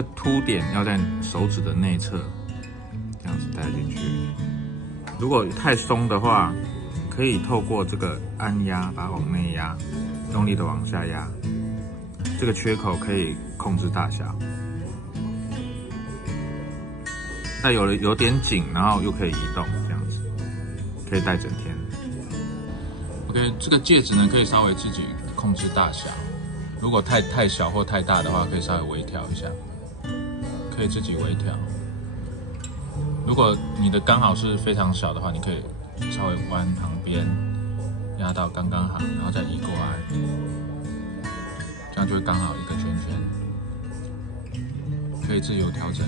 个凸点要在手指的内侧，这样子带进去。如果太松的话，可以透过这个按压把它往内压，用力的往下压。这个缺口可以控制大小。那有点紧，然后又可以移动，这样子可以戴整天。OK， 这个戒指呢可以稍微自己控制大小，如果太小或太大的话，可以稍微微调一下，可以自己微调。如果你的刚好是非常小的话，你可以稍微弯旁边，压到刚刚好，然后再移过来，这样就会刚好一个圈圈，可以自由调整。